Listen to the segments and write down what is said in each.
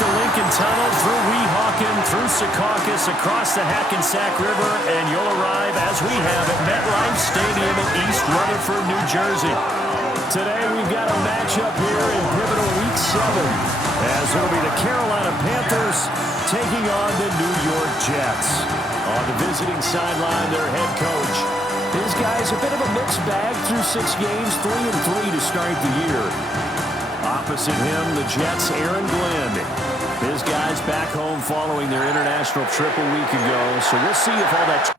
the Lincoln Tunnel, through Weehawken, through Secaucus, across the Hackensack River, and you'll arrive, as we have, at MetLife Stadium in East Rutherford, New Jersey. Today we've got a matchup here in pivotal Week 7, as it'll be the Carolina Panthers taking on the New York Jets. On the visiting sideline, their head coach. His guys a bit of a mixed bag through 6 games, 3-3 to start the year. Opposite him, the Jets' Aaron Glenn. His guys back home following their international trip a week ago, so we'll see if all that...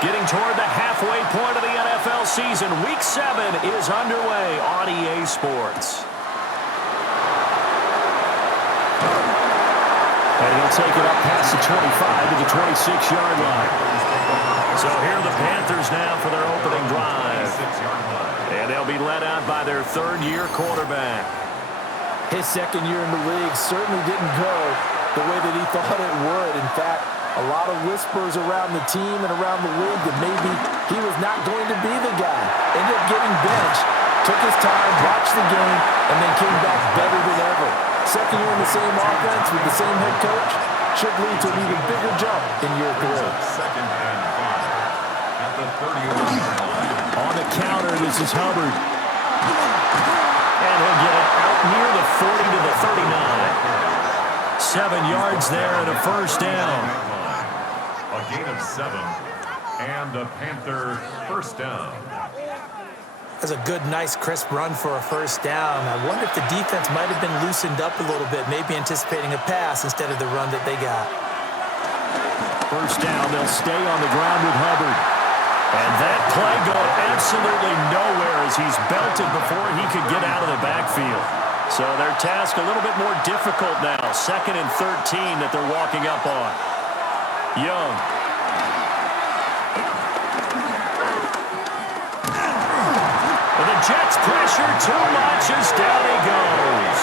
Getting toward the halfway point of the NFL season, Week 7 is underway on EA Sports. And he'll take it up past the 25 to the 26-yard line. So here are the Panthers now for their opening drive. And they'll be led out by their third-year quarterback. His second year in the league certainly didn't go the way that he thought it would. In fact, a lot of whispers around the team and around the league that maybe he was not going to be the guy. Ended up getting benched, took his time, watched the game, and then came back better than ever. Second year in the same offense with the same head coach should lead to an even bigger jump in year 3. Second and 5 at the 30-yard line. On the counter, this is Hubbard. And he'll get it out near the 40 to the 39. 7 yards there and a first down. A gain of 7 and a Panther first down. That's a good, nice, crisp run for a first down. I wonder if the defense might have been loosened up a little bit, maybe anticipating a pass instead of the run that they got. First down, they'll stay on the ground with Hubbard. And that play going absolutely nowhere as he's belted before he could get out of the backfield. So their task a little bit more difficult now. 2nd and 13 that they're walking up on. Young. And the Jets pressure too much as down he goes.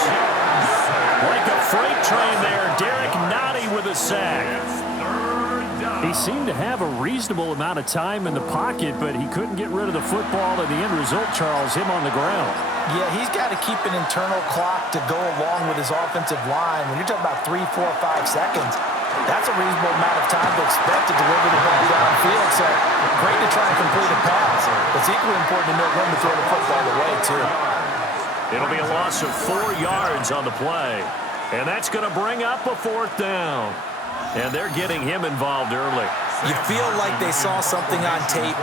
Like a freight train there, Derek Nottie with a sack. He seemed to have a reasonable amount of time in the pocket, but he couldn't get rid of the football, and the end result, Charles, him on the ground. Yeah, he's got to keep an internal clock to go along with his offensive line. When you're talking about 3, 4, 5 seconds, that's a reasonable amount of time to expect to deliver the ball downfield. So great to try and complete a pass. But it's equally important to know when to throw the football away, too. It'll be a loss of 4 yards on the play. And that's going to bring up a 4th down. And they're getting him involved early. You feel like they saw something on tape,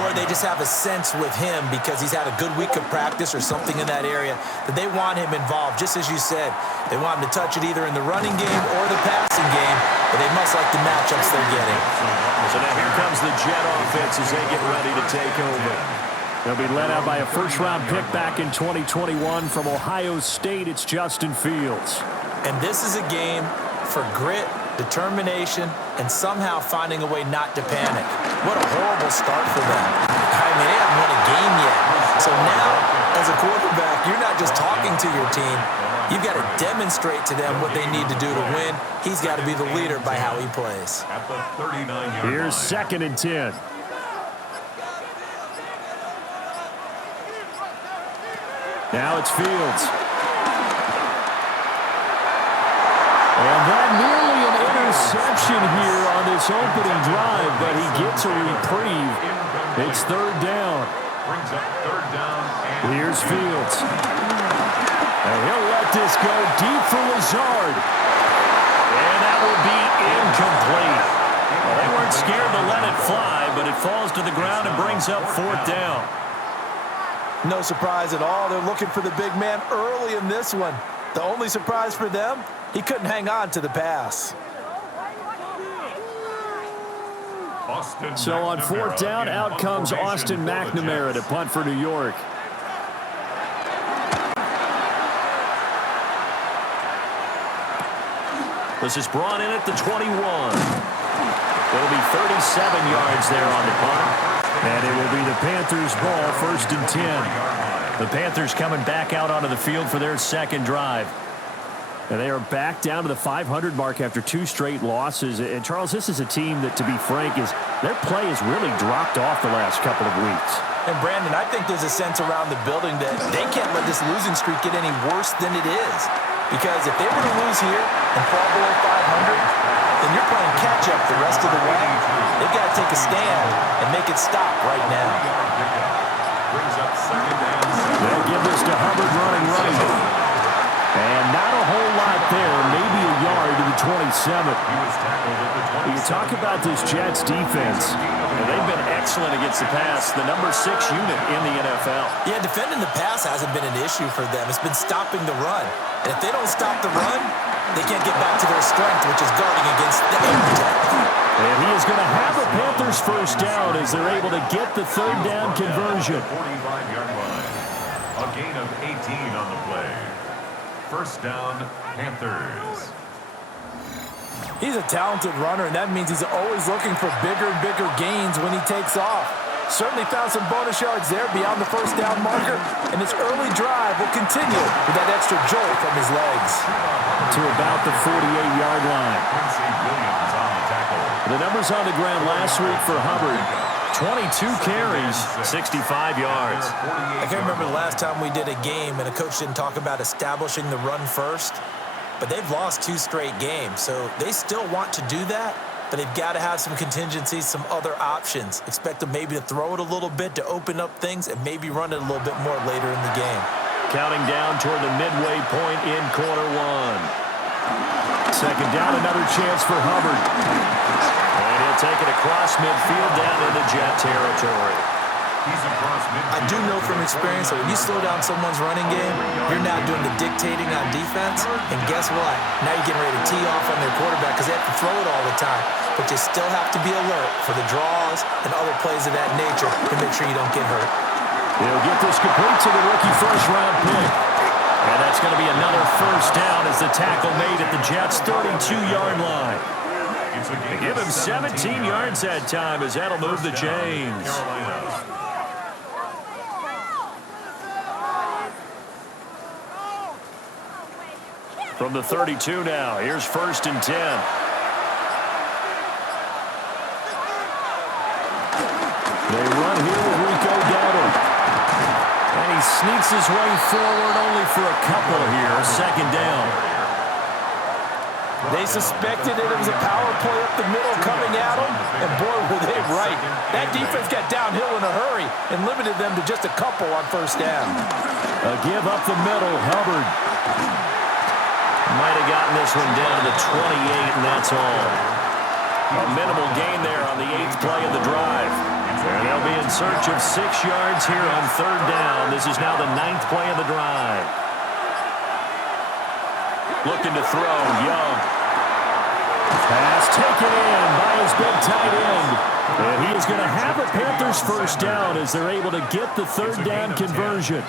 or they just have a sense with him because he's had a good week of practice or something in that area that they want him involved. Just as you said, they want him to touch it either in the running game or the passing game, but they must like the matchups they're getting. So now here comes the Jet offense as they get ready to take over. They'll be led out by a first-round pick back in 2021 from Ohio State. It's Justin Fields. And this is a game for grit, determination, and somehow finding a way not to panic. What a horrible start for them. I mean, they haven't won a game yet. So now, as a quarterback, you're not just talking to your team. You've got to demonstrate to them what they need to do to win. He's got to be the leader by how he plays. At the 39-yard Here's line. 2nd and 10. Now it's Fields. And that nearly an interception here on this opening drive, but he gets a reprieve. It's 3rd down. Brings up 3rd down. And Here's Fields. And he'll let this go deep for Lazard. And that will be incomplete. Well, they weren't scared to let it fly, but it falls to the ground and brings up 4th down. No surprise at all. They're looking for the big man early in this one. The only surprise for them, he couldn't hang on to the pass. So on 4th down, out comes Austin McNamara to punt for New York. This is brought in at the 21. It'll be 37 yards there on the punt. And it will be the Panthers' ball, 1st and 10. The Panthers coming back out onto the field for their 2nd drive. And they are back down to the 500 mark after 2 straight losses. And, Charles, this is a team that, to be frank, their play has really dropped off the last couple of weeks. And Brandon, I think there's a sense around the building that they can't let this losing streak get any worse than it is. Because if they were to lose here and fall below 500, then you're playing catch-up the rest of the way. They've got to take a stand and make it stop right now. Brings up second and 7. They'll give this to Hubbard running right. And not a whole lot there, maybe a yard to the 27. He was tackled at the 27. You talk about this Jets defense. And they've been excellent against the pass, the number 6 unit in the NFL. Yeah, defending the pass hasn't been an issue for them. It's been stopping the run. And if they don't stop the run, they can't get back to their strength, which is guarding against the air attack. And he is going to have a Panthers first down as they're able to get the third down conversion. 45-yard line. A gain of 18 on the play. First down, Panthers. He's a talented runner, and that means he's always looking for bigger and bigger gains when he takes off. Certainly found some bonus yards there beyond the first down marker, and his early drive will continue with that extra jolt from his legs. To about the 48-yard line. Quincy Williams on the tackle. The numbers on the ground last week for Hubbard. 22 carries, 65 yards. I can't remember the last time we did a game and a coach didn't talk about establishing the run first, but they've lost 2 straight games, so they still want to do that, but they've got to have some contingencies, some other options. Expect them maybe to throw it a little bit to open up things and maybe run it a little bit more later in the game. Counting down toward the midway point in quarter 1. Second down, another chance for Hubbard. And he'll take it across midfield down into Jet territory. He's across midfield. I do know from experience that when you slow down someone's running game, you're now doing the dictating on defense, and guess what? Now you're getting ready to tee off on their quarterback because they have to throw it all the time, but you still have to be alert for the draws and other plays of that nature to make sure you don't get hurt. He'll get this complete to the rookie first-round pick. And that's going to be another first down as the tackle made at the Jets' 32-yard line. They give him 17 yards that time as that'll move the chains. From the 32 now, here's first and 10. They run here with Rico Dowdle. And he sneaks his way forward only for a couple here. Second down. They suspected it was a power play up the middle coming at them, and boy, were they right. That defense got downhill in a hurry and limited them to just a couple on first down. A give up the middle, Hubbard. Might have gotten this one down to the 28, and that's all. A minimal gain there on the 8th play of the drive. And they'll be in search of 6 yards here on third down. This is now the 9th play of the drive. Looking to throw, Young. Pass taken in by his big tight end. And he is going to have a Panthers first down as they're able to get the third down conversion.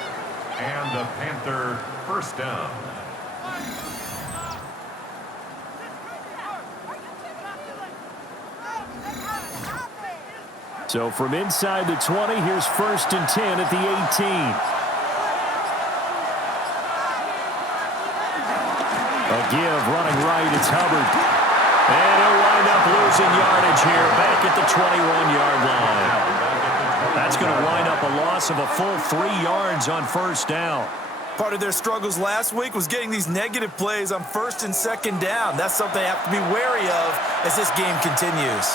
And a Panther first down. So from inside the 20, here's first and 10 at the 18. A give running right, it's Hubbard. And he'll wind up losing yardage here back at the 21-yard line. That's going to wind up a loss of a full 3 yards on first down. Part of their struggles last week was getting these negative plays on first and second down. That's something they have to be wary of as this game continues.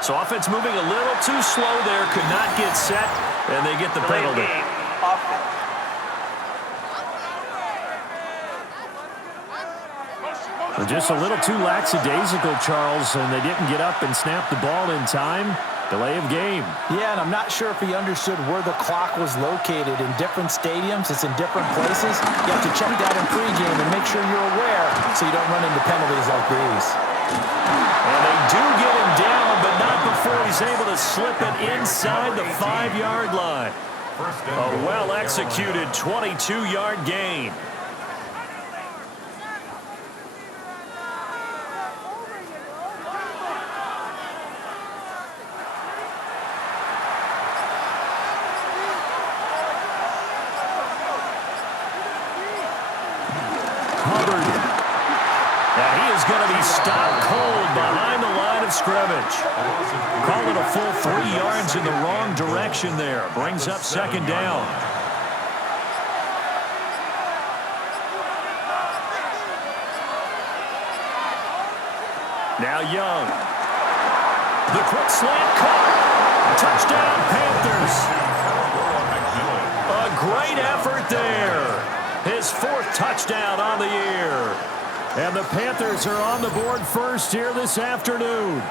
So offense moving a little too slow there, could not get set, and they get the penalty. Just a little too lackadaisical, Charles, and they didn't get up and snap the ball in time. Delay of game. Yeah, and I'm not sure if he understood where the clock was located. In different stadiums, it's in different places. You have to check that in pregame and make sure you're aware so you don't run into penalties like these. And they do get him down, but not before he's able to slip it inside the 5-yard line. A well-executed 22-yard gain. Hubbard. Now he is going to be stopped cold behind the line of scrimmage. Call it a full 3 yards in the wrong direction there. Brings up second down. Now Young. The quick slant caught. Touchdown, Panthers. A great effort there. His 4th touchdown on the year. And the Panthers are on the board first here this afternoon.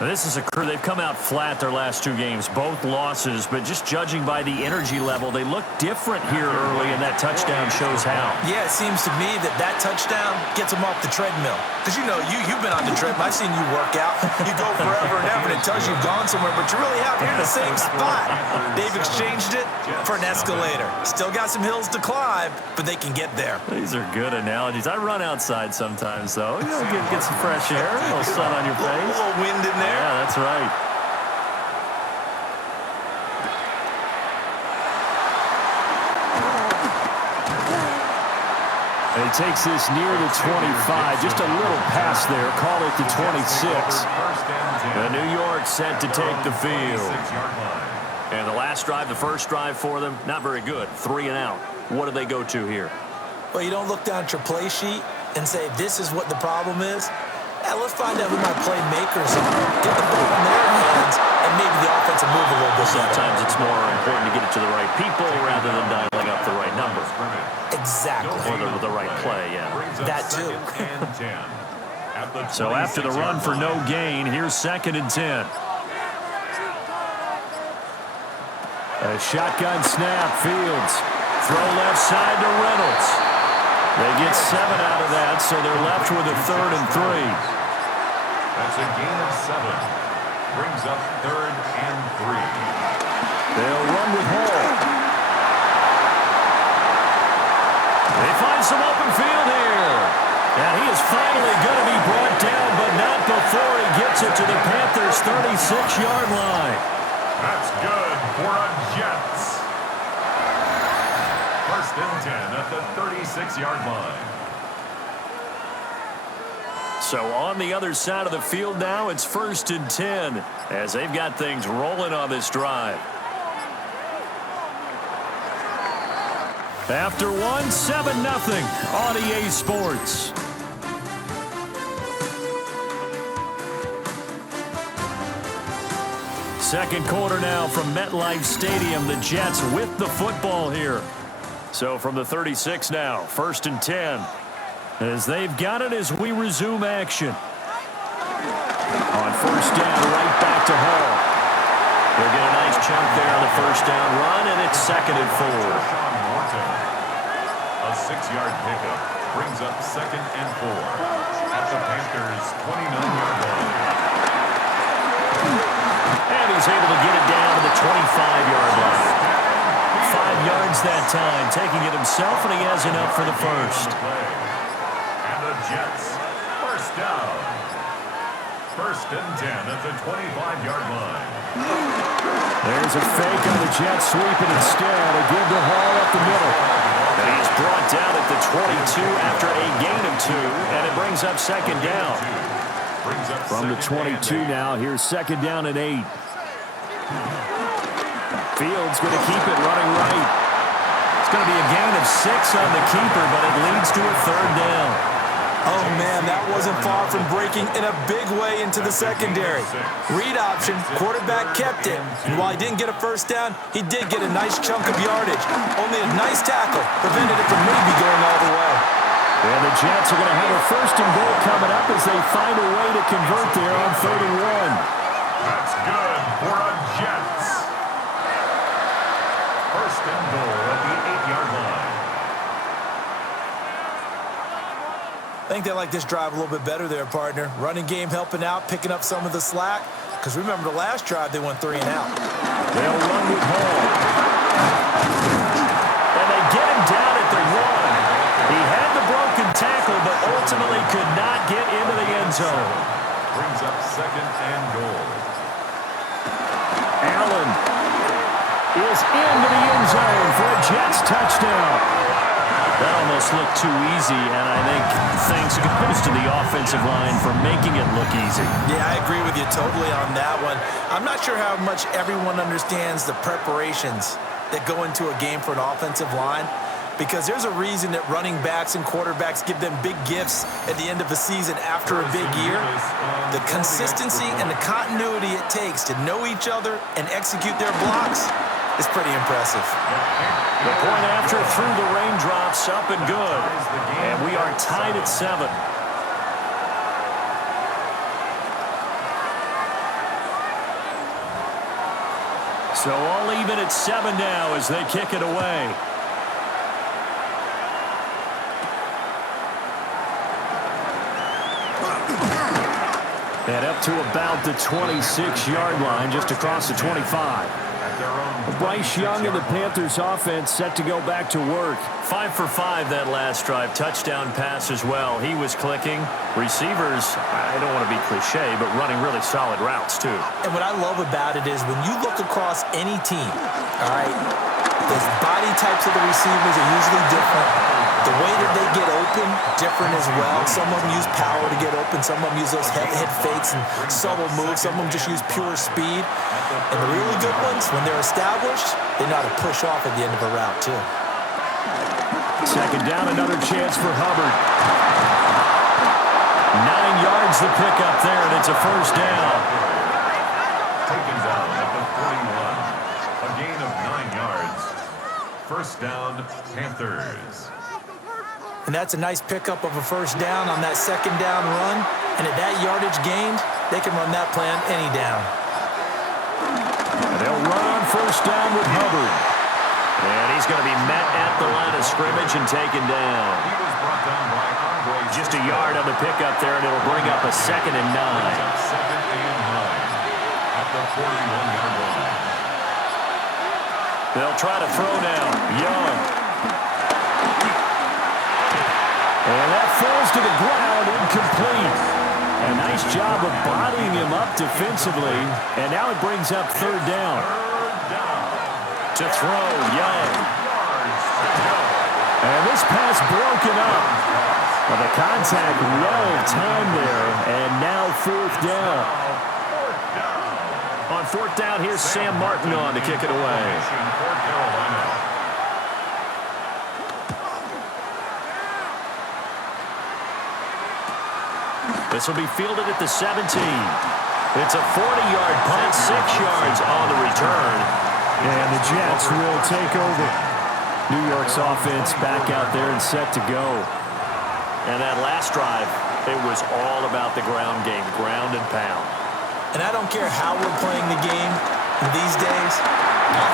This is a crew. They've come out flat their last 2 games, both losses, but just judging by the energy level, they look different here early, and that touchdown shows how. Yeah, it seems to me that touchdown gets them off the treadmill. Because, you've been on the treadmill. I've seen you work out. You go forever and ever, and it tells you you've gone somewhere, but you really have. You're in the same spot. They've exchanged it for an escalator. Still got some hills to climb, but they can get there. These are good analogies. I run outside sometimes, though. Get some fresh air, a little sun on your face. A little wind in there. Yeah, that's right. And he takes this near the 25. Just a little pass there. Call it the 26. And New York set to take the field. And the last drive, the first drive for them, not very good. 3 and out. What do they go to here? Well, you don't look down at your play sheet and say, this is what the problem is. Let's find out who my playmakers are. Get the ball in their hands, and maybe the offense will move a little bit. Sometimes it's more important to get it to the right people rather than dialing up the right number. Exactly. Or the right play, yeah. That too. So after the run for no gain, here's 2nd and 10. A shotgun snap, Fields. Throw left side to Reynolds. They get 7 out of that, so they're left with a 3rd and 3. That's a gain of 7. Brings up 3rd and 3. They'll run with Hall. They find some open field here. And he is finally going to be brought down, but not before he gets it to the Panthers' 36-yard line. That's good for a Jets. 1st and 10 at the 36-yard line. So on the other side of the field now, it's 1st and 10 as they've got things rolling on this drive. After 7-0 on EA Sports. Second quarter now from MetLife Stadium. The Jets with the football here. So from the 36 now, 1st and 10. As they've got it as we resume action. On 1st down, right back to Hall. They'll get a nice chunk there on the 1st down run, and it's 2nd and 4. A 6-yard pickup brings up 2nd and 4 at the Panthers' 29-yard line. And he's able to get it down to the 25-yard line. 5 yards that time, taking it himself, and he has enough for the 1st. And the Jets, 1st down. 1st and 10 at the 25-yard line. There's a fake on the Jets, sweeping instead. A give to Hall up the middle. And he's brought down at the 22 after a gain of 2, and it brings up 2nd down. From the 22 now, here's 2nd down and 8. Fields going to keep it running right. It's going to be a gain of 6 on the keeper, but it leads to a 3rd down. Oh, man, that wasn't far from breaking in a big way into the secondary. Read option, quarterback kept it. And while he didn't get a 1st down, he did get a nice chunk of yardage. Only a nice tackle prevented it from maybe going all the way. And the Jets are going to have a 1st and goal coming up as they find a way to convert there on 3rd and 1. That's good for a Jets. 1st and goal at the 8-yard line. I think they like this drive a little bit better there, partner. Running game helping out, picking up some of the slack. Because remember the last drive, they went 3 and out. They'll run with Hall. And they get him down at the 1. He had the broken tackle, but ultimately could not get into the end zone. Brings up 2nd and goal. Allen is into the end zone for a Jets touchdown. That almost almost look too easy, and I think thanks goes to the offensive line for making it look easy. Yeah, I agree with you totally on that one. I'm not sure how much everyone understands the preparations that go into a game for an offensive line, because there's a reason that running backs and quarterbacks give them big gifts at the end of the season after a big year. The consistency and the continuity it takes to know each other and execute their blocks is pretty impressive. The point after through the raindrops, up and good. And we are tied at 7. So all even at 7 now as they kick it away. And up to about the 26-yard line, just across the 25. Bryce Young and the Panthers offense set to go back to work. 5 for 5 that last drive. Touchdown pass as well. He was clicking. Receivers, I don't want to be cliche, but running really solid routes too. And what I love about it is when you look across any team, all right, the body types of the receivers are usually different. The way that they get open, different as well. Some of them use power to get open. Some of them use those head fakes and subtle moves. Some of them just use pure speed. And the really good ones, when they're established, they know how to push off at the end of a route, too. Second down, another chance for Hubbard. 9 yards the pickup there, and it's a first down. Taken down at the 41. A gain of 9 yards. First down, Panthers. And that's a nice pickup of a first down on that second down run. And at that yardage gained, they can run that plan any down. And they'll run on first down with Hubbard. And he's going to be met at the line of scrimmage and taken down. He was brought down by Andre. Just a yard on the pickup there, and it'll bring up a 2nd and 9. Second and 9 at the 41-yard line. They'll try to throw now. Young. And that falls to the ground, incomplete. A nice job of bodying him up defensively. And now it brings up 3rd down. To throw, Young. And this pass broken up. Well, the contact well timed there. And now 4th down. On 4th down, here's Sam Martin on to kick it away. This will be fielded at the 17. It's a 40-yard punt, 6 yards on the return. And the Jets will take over. New York's offense back out there and set to go. And that last drive, it was all about the ground game, ground and pound. And I don't care how we're playing the game these days,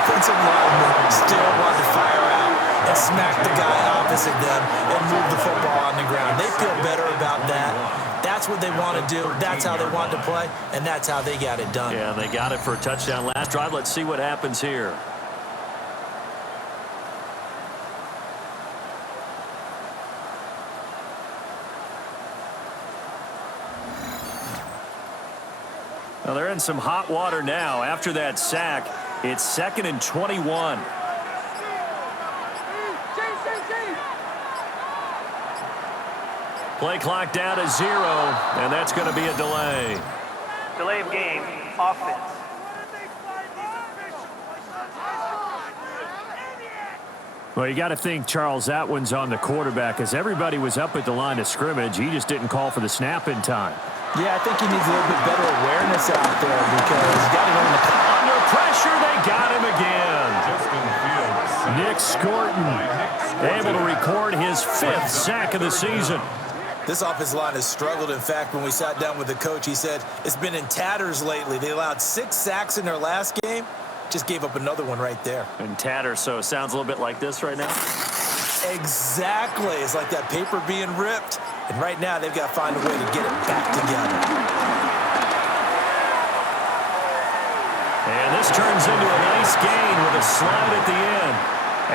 offensive linemen still want to fire out and smack the guy opposite them and move the football on the ground. They feel better about that. That's what they want to do. That's how they want to play, and that's how they got it done. Yeah, they got it for a touchdown last drive. Let's see what happens here. Well, they're in some hot water now. After that sack, it's 2nd and 21. Play clock down to 0, and that's going to be a delay. Delay of game, offense. Well, you got to think, Charles, that one's on the quarterback, as everybody was up at the line of scrimmage. He just didn't call for the snap in time. Yeah, I think he needs a little bit better awareness out there because he's got it on the... Under pressure, they got him again. Nick Scorton able to record his 5th sack of the season. This offensive line has struggled. In fact, when we sat down with the coach, he said it's been in tatters lately. They allowed 6 sacks in their last game. Just gave up another one right there. In tatters, so it sounds a little bit like this right now? Exactly. It's like that paper being ripped. And right now, they've got to find a way to get it back together. And this turns into a nice gain with a slide at the end.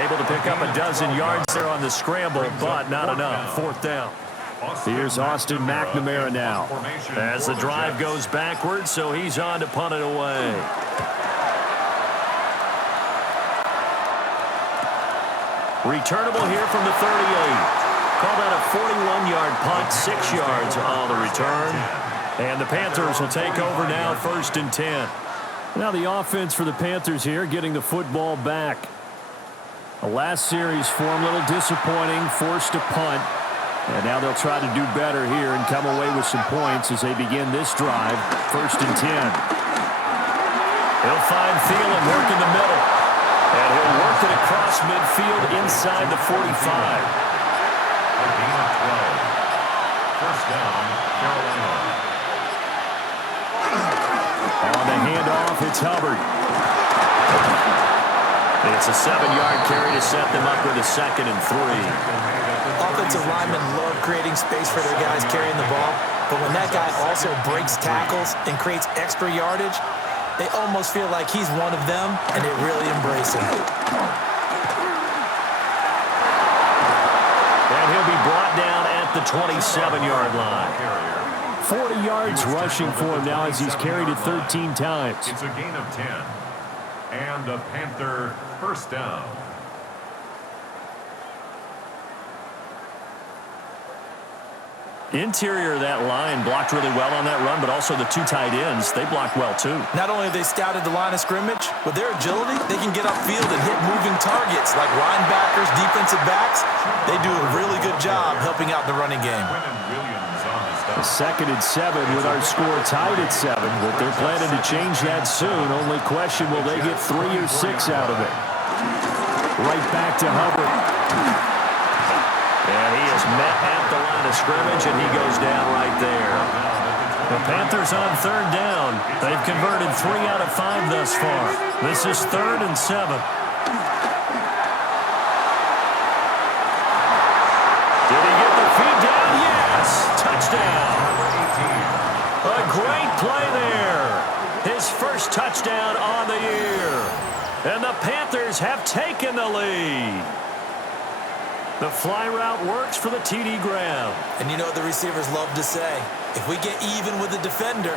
Able to pick up a dozen yards there on the scramble, but not enough. 4th down. Here's Austin McNamara now. As the drive goes backwards, so he's on to punt it away. Returnable here from the 38. Call that a 41-yard punt, 6 yards on the return. And the Panthers will take over now, 1st and 10. Now the offense for the Panthers here, getting the football back. The last series for them, a little disappointing, forced to punt. And now they'll try to do better here and come away with some points as they begin this drive, 1st and 10. He'll find Thielen, work in the middle. And he'll work it across midfield inside the 45. A gain of 12. First down, Carolina. On the handoff, it's Hubbard. It's a 7-yard carry to set them up with a 2nd and 3. Offensive linemen love creating space for their guys carrying the ball, but when that guy also breaks tackles and creates extra yardage, they almost feel like he's one of them, and they really embrace him. And he'll be brought down at the 27-yard line. 40 yards rushing for him now as he's carried it 13 times. It's a gain of 10. And a Panther first down. Interior of that line blocked really well on that run, but also the 2 tight ends, they blocked well too. Not only have they scouted the line of scrimmage, with their agility, they can get upfield and hit moving targets like linebackers, defensive backs. They do a really good job helping out the running game. A 2nd and 7 with our score tied at 7, but they're planning to change that soon. Only question, will they get 3 or 6 out of it? Right back to Hubbard. And he is met at the line of scrimmage, and he goes down right there. The Panthers on 3rd down. They've converted 3 out of 5 thus far. This is 3rd and 7. Did he get the feet down? Yes! Touchdown! A great play there. His first touchdown on the year. And the Panthers have taken the lead. The fly route works for the TD Graham. And you know what the receivers love to say? If we get even with the defender,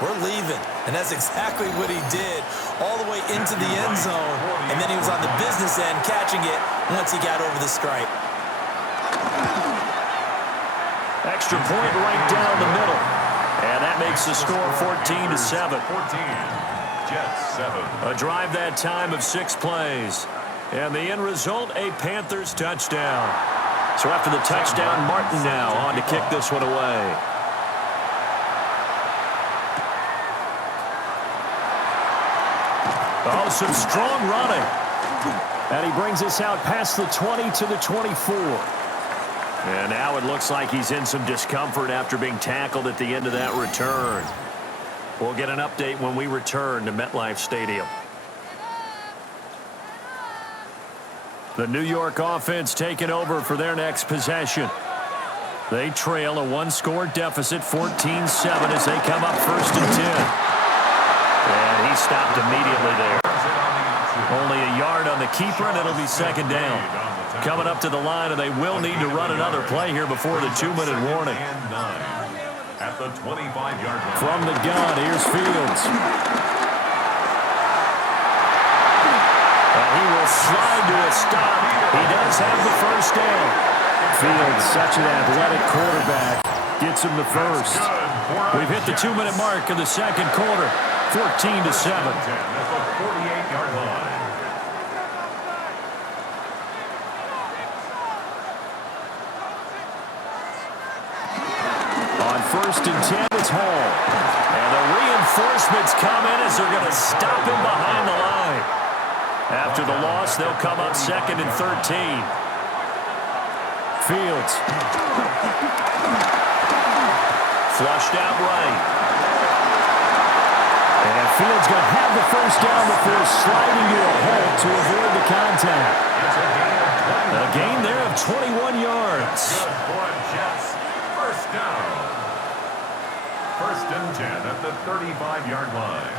we're leaving. And that's exactly what he did, all the way into the end zone. And then he was on the business end catching it once he got over the stripe. Extra point right down the middle. And that makes the score 14 to 7. 14. Jets 7. A drive that time of 6 plays. And the end result, a Panthers touchdown. So after the touchdown, Martin now on to kick this one away. Oh, some strong running. And he brings us out past the 20 to the 24. And now it looks like he's in some discomfort after being tackled at the end of that return. We'll get an update when we return to MetLife Stadium. The New York offense taking over for their next possession. They trail a 1-score deficit, 14-7, as they come up 1st and 10. And he stopped immediately there. Only a yard on the keeper, and it'll be 2nd down. Coming up to the line, and they will need to run another play here before the 2-minute warning. At the 25-yard line. From the gun, here's Fields. And he will slide to a stop. He does have the first down. Fields, such an athletic quarterback, gets him the first. We've hit the 2-minute mark of the 2nd quarter, 14 to 7. At the 48-yard line. On 1st and 10, it's Hall. And the reinforcements come in as they're going to stop him behind the line. After the loss, they'll come up 2nd and 13. Fields. Flushed out right. And Fields going to have the first down before sliding to a halt to avoid the contact. A gain there of 21 yards. Good for Jets. First down. 1st and 10 at the 35-yard line.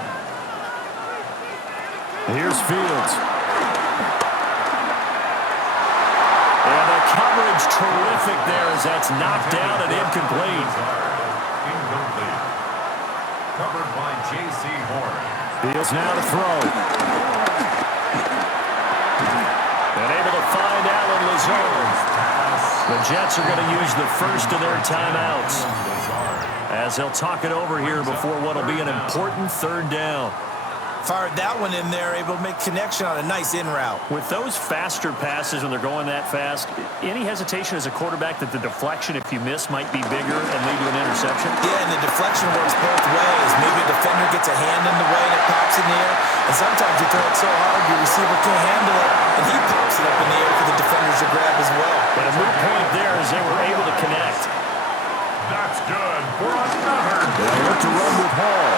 Here's Fields. And the coverage terrific there as that's knocked down and incomplete. Incomplete. Covered by J.C. Horn. Fields now to throw. And able to find Allen Lazard. The Jets are going to use the first of their timeouts as they'll talk it over here before what will be an important third down. Fired that one in there, able to make connection on a nice in route. With those faster passes when they're going that fast, any hesitation as a quarterback that the deflection, if you miss, might be bigger and lead to an interception? Yeah, and the deflection works both ways. Maybe a defender gets a hand in the way and it pops in the air, and sometimes you throw it so hard your receiver can't handle it, and he pops it up in the air for the defenders to grab as well. But a moot point there as they were able to connect. That's good for another. They look to run with Hall.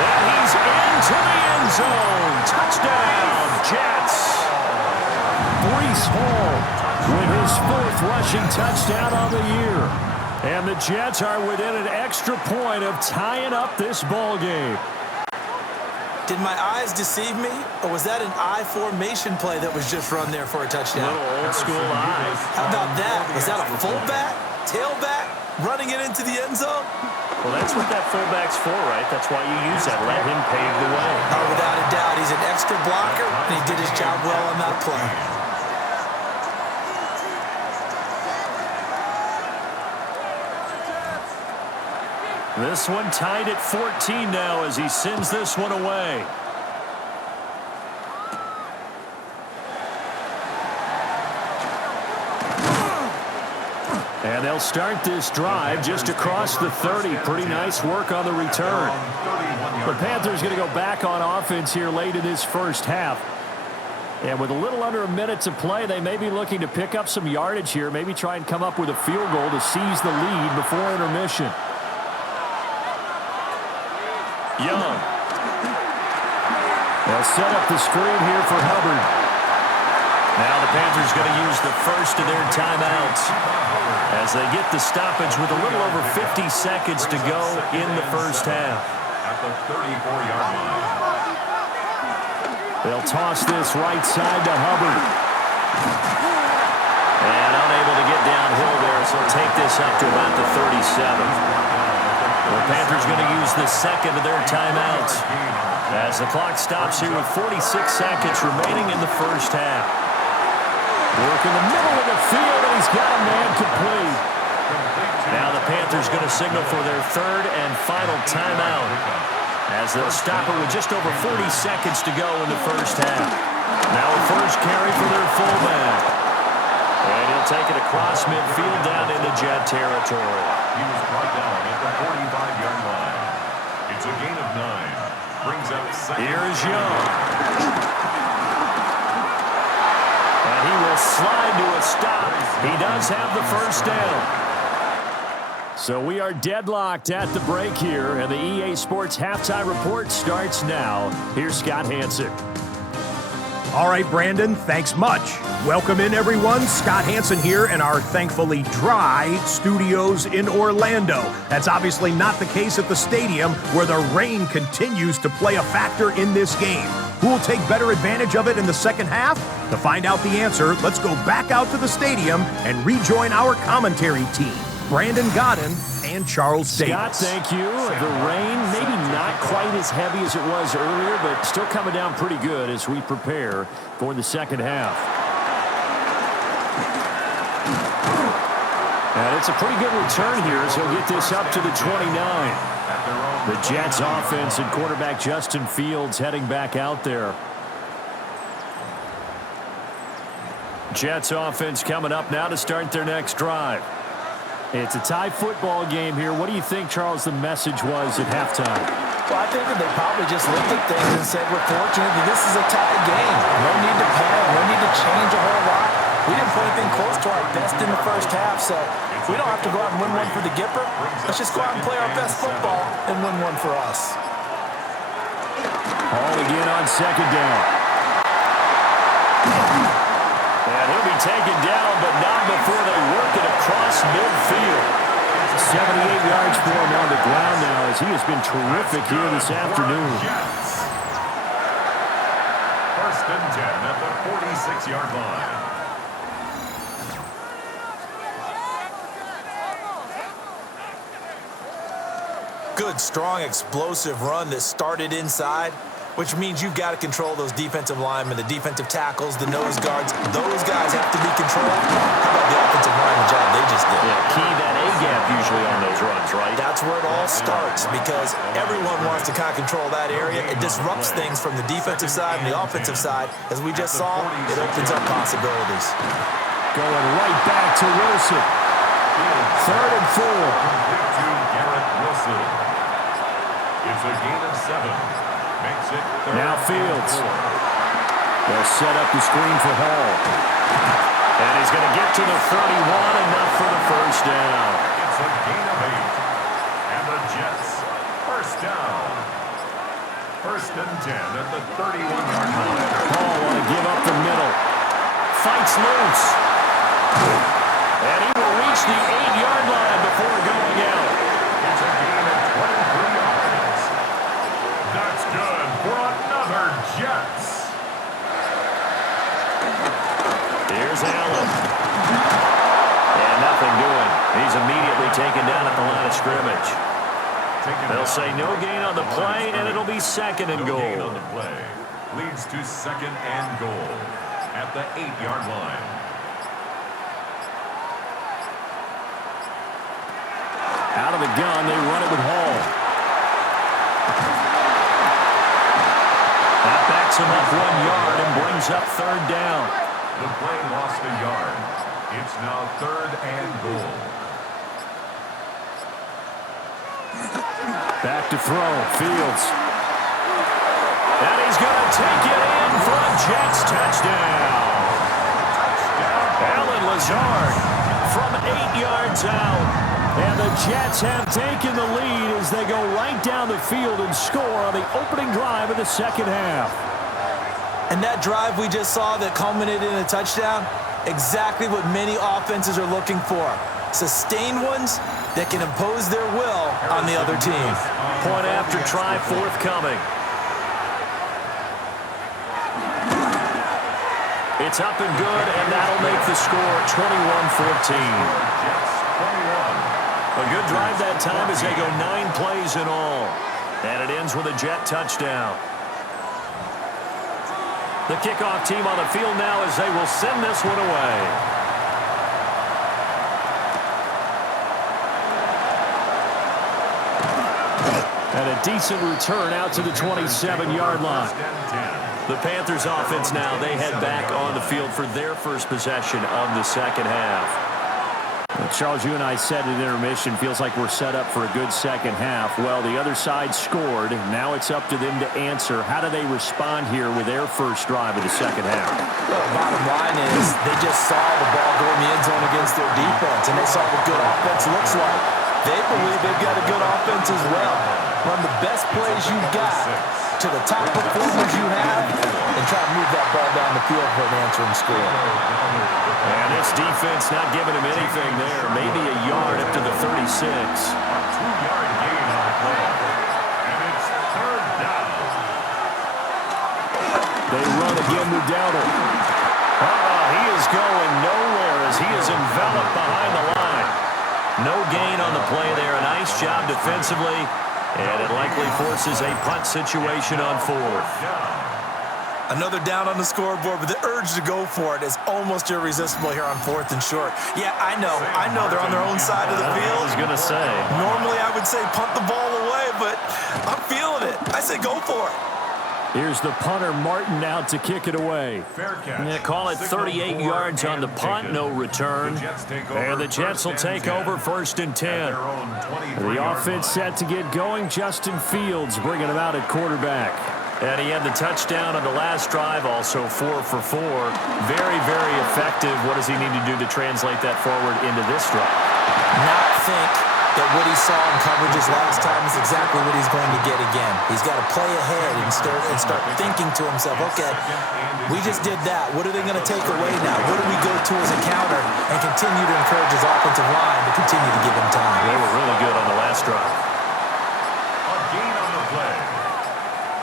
And he's into the end zone. Touchdown, Jets. Breece Hall with his 4th rushing touchdown on the year. And the Jets are within an extra point of tying up this ball game. Did my eyes deceive me, or was that an I formation play that was just run there for a touchdown? Little old school eye. How about that? Was that a fullback, tailback, running it into the end zone? Well, that's what that fullback's for, right? That's why you use that. Let him pave the way. Oh, without a doubt. He's an extra blocker, and he did his job well on that play. This one tied at 14 now as he sends this one away. And they'll start this drive just across the 30. Pretty nice work on the return. The Panthers going to go back on offense here late in this first half. And with a little under a minute to play, they may be looking to pick up some yardage here, maybe try and come up with a field goal to seize the lead before intermission. Young. They'll set up the screen here for Hubbard. Now the Panthers going to use the first of their timeouts as they get the stoppage with a little over 50 seconds to go in the first half. At the 34-yard line. They'll toss this right side to Hubbard. And unable to get downhill there, so take this up to about the 37. The Panthers going to use the second of their timeouts as the clock stops here with 46 seconds remaining in the first half. Work in the middle of the field, and he's got a man complete. Now the Panthers going to signal for their third and final timeout as they'll stop it with just over 40 seconds to go in the first half. Now a first carry for their fullback. And he'll take it across midfield down into Jet territory. He was brought down at the 45-yard line. It's a gain of 9. Brings up second. Here is Young. And he will slide to a stop. He does have the first down. So we are deadlocked at the break here, and the EA Sports Halftime Report starts now. Here's Scott Hansen. All right, Brandon, thanks much. Welcome in, everyone. Scott Hansen here in our thankfully dry studios in Orlando. That's obviously not the case at the stadium, where the rain continues to play a factor in this game. Who will take better advantage of it in the second half? To find out the answer, let's go back out to the stadium and rejoin our commentary team, Brandon Godden and Charles Davis. Scott, thank you. The rain, maybe not quite as heavy as it was earlier, but still coming down pretty good as we prepare for the second half. And it's a pretty good return here, so he'll get this up to the 29. The Jets offense and quarterback Justin Fields heading back out there. Jets offense coming up now to start their next drive. It's a tie football game here. What do you think, Charles, the message was at halftime? Well, I think that they probably just looked at things and said, we're fortunate that this is a tie game. No need to panic. No need to change a whole lot. We didn't put anything close to our best in the first half, so we don't have to go out and win one for the Gipper. Let's just go out and play our best football and win one for us. Hall again on second down. And he'll be taken down, but not before they work it across midfield. 78 yards for him on the ground now as he has been terrific here this afternoon. First and 10 at the 46-yard line. Good, strong, explosive run that started inside, which means you've got to control those defensive linemen, the defensive tackles, the nose guards. Those guys have to be controlled. How about the offensive line, the job they usually on those runs, right? That's where it all starts, because everyone wants to kind of control that area. It disrupts things from the defensive side and the offensive side. As we just saw, it opens up possibilities. Going right back to Wilson. 3rd and 4. To Garrett Wilson. It's a gain of 7. Makes it 3rd. Now Fields. They'll set up the screen for Hall. And he's going to get to the 31, enough for the first down. It's a gain of 8. And the Jets, first down. 1st and 10 at the 31-yard line. Hall want to give up the middle. Fights loose. And he will reach the 8-yard line before going out. It's a gain of 23 yards. That's good for another Jets. Here's Allen. And nothing doing. He's immediately taken down at the line of scrimmage. They'll say no gain on the play, and it'll be 2nd and goal. No gain on the play. Leads to 2nd and goal at the 8-yard line. Out of the gun, they run it with Hall. That backs him up 1 yard and brings up 3rd down. The play lost a yard. It's now 3rd and goal. Back to throw. Fields. And he's going to take it in for a Jets touchdown. Alan Lazard from 8 yards out. And the Jets have taken the lead as they go right down the field and score on the opening drive of the 2nd half. And that drive we just saw that culminated in a touchdown, exactly what many offenses are looking for. Sustained ones that can impose their will on the other team. Point after try forthcoming. It's up and good, and that'll make the score 21-14. A good drive that time as they go 9 plays in all. And it ends with a Jet touchdown. The kickoff team on the field now as they will send this one away. And a decent return out to the 27-yard line. The Panthers offense now, they head back on the field for their first possession of the 2nd half. Well, Charles, you and I said at intermission, feels like we're set up for a good 2nd half. Well, the other side scored. Now it's up to them to answer. How do they respond here with their first drive of the 2nd half? Well, bottom line is they just saw the ball go in the end zone against their defense, and they saw what good offense looks like. They believe they've got a good offense as well. Run the best plays you got to the top performers you have and try to move that ball down the field for an answering score. And this defense not giving him anything there. Maybe a yard up to the 36. A 2-yard gain on the play. And it's 3rd down. They run again with Dowdle. He is going nowhere as he is enveloped behind the line. No gain on the play there. A nice job defensively. And it likely forces a punt situation on 4th. Another down on the scoreboard, but the urge to go for it is almost irresistible here on 4th and short. Yeah, I know they're on their own side of the field. I was going to say. Normally I would say punt the ball away, but I'm feeling it. I say go for it. Here's the punter, Martin, out to kick it away. Yeah, call it 38 yards on the punt, no return. And the Jets will take over 1st and 10. The offense set to get going. Justin Fields bringing him out at quarterback. And he had the touchdown on the last drive, also 4 for 4. Very, very effective. What does he need to do to translate that forward into this drive? Not think that what he saw in coverages last time is exactly what he's going to get again. He's got to play ahead and start thinking to himself, okay, we just did that. What are they going to take away now? What do we go to as a counter? And continue to encourage his offensive line to continue to give him time. They were really good on the last drive. A gain on the play.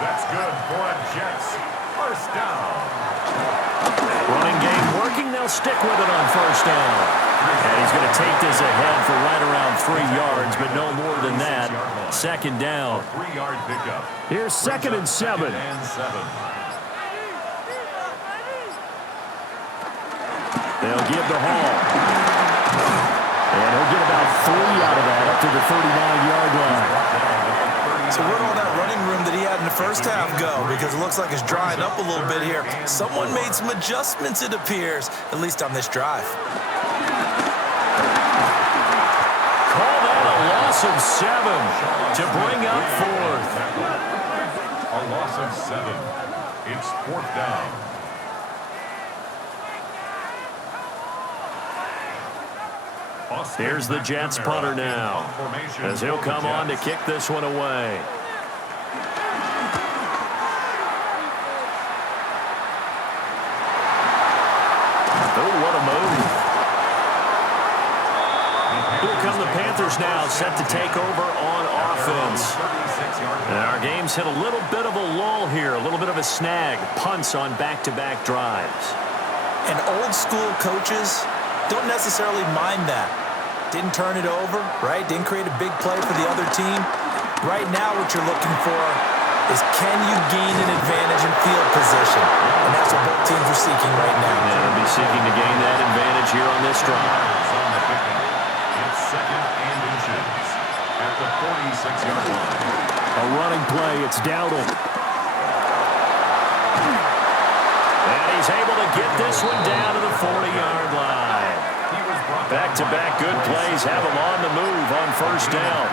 That's good for a Jets first down. Running game working. They'll stick with it on 1st down. And he's going to take this ahead for right around 3 yards, but no more than that. 2nd down. 3-yard pickup. Here's 2nd and 7. They'll give the Hall. And he'll get about out of that up to the 39-yard line. So where'd all that running room that he had in the first half go? Because it looks like it's drying up a little bit here. Someone made some adjustments, it appears, at least on this drive. Call that a loss of 7 to bring up 4th. A loss of 7. It's 4th down. Here's the Jets punter now, as he'll come on to kick this one away. Oh, what a move. Here come the Panthers now, set to take over on offense. And our game's hit a little bit of a lull here, a little bit of a snag. Punts on back-to-back drives. And old school coaches don't necessarily mind that. Didn't turn it over, right? Didn't create a big play for the other team. Right now what you're looking for is can you gain an advantage in field position? And that's what both teams are seeking right now. Yeah, they'll be seeking to gain that advantage here on this drive. It's 2nd and inches at the 46-yard line. A running play, it's Dowdle. And he's able to get this one down to the 40-yard line. Back-to-back good plays have him on the move on first down.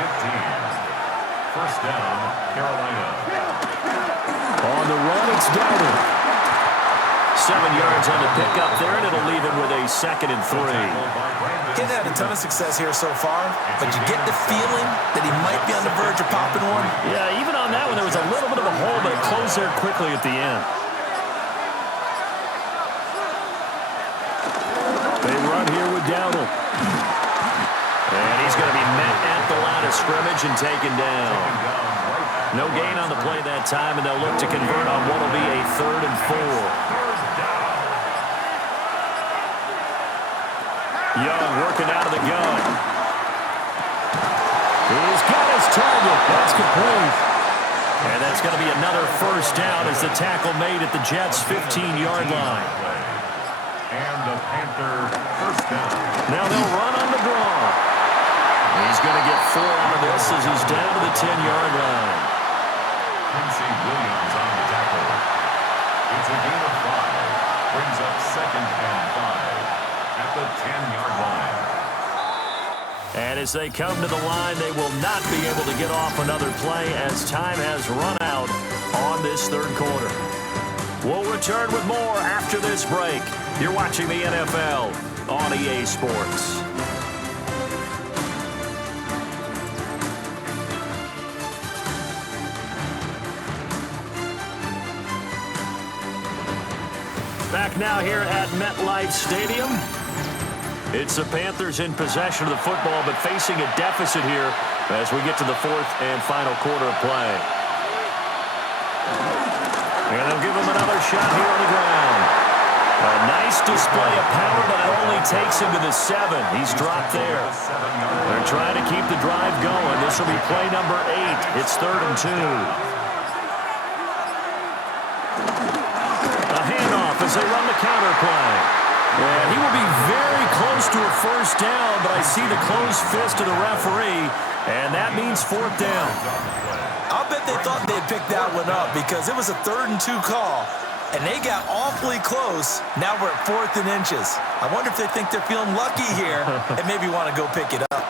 1st down, Carolina. On the run, it's Dowdle. 7 yards on the pickup there, and it'll leave him with a 2nd and 3. He's had a ton of success here so far, but you get the feeling that he might be on the verge of popping one. Yeah, even on that one, there was a little bit of a hole, but it closed there quickly at the end. They run here with Dowdle. And he's going to be met at the line of scrimmage and taken down. No gain on the play that time, and they'll look to convert on what will be a 3rd and 4. Young working out of the gun. He's got his target. That's complete. And that's going to be another first down as the tackle made at the Jets' 15-yard line. And the Panther 1st down. Now they'll run on the draw. He's going to get 4 out of this as he's down to the 10-yard line. Quincy Williams on the tackle. It's a gain of 5. Brings up 2nd and 5 at the 10-yard line. And as they come to the line, they will not be able to get off another play as time has run out on this 3rd quarter. We'll return with more after this break. You're watching the NFL on EA Sports. Back now here at MetLife Stadium. It's the Panthers in possession of the football, but facing a deficit here as we get to the 4th and final quarter of play. And they'll give him another shot here on the ground. A nice display of power, but it only takes him to the 7. He's dropped there. They're trying to keep the drive going. This will be play number 8. It's 3rd and 2. A handoff as they run the counter play. And he will be very close to a first down, but I see the closed fist of the referee, and that means 4th down. I'll bet they thought they'd pick that one up because it was a 3rd and 2 call, and they got awfully close. Now we're at 4th and inches. I wonder if they think they're feeling lucky here and maybe want to go pick it up.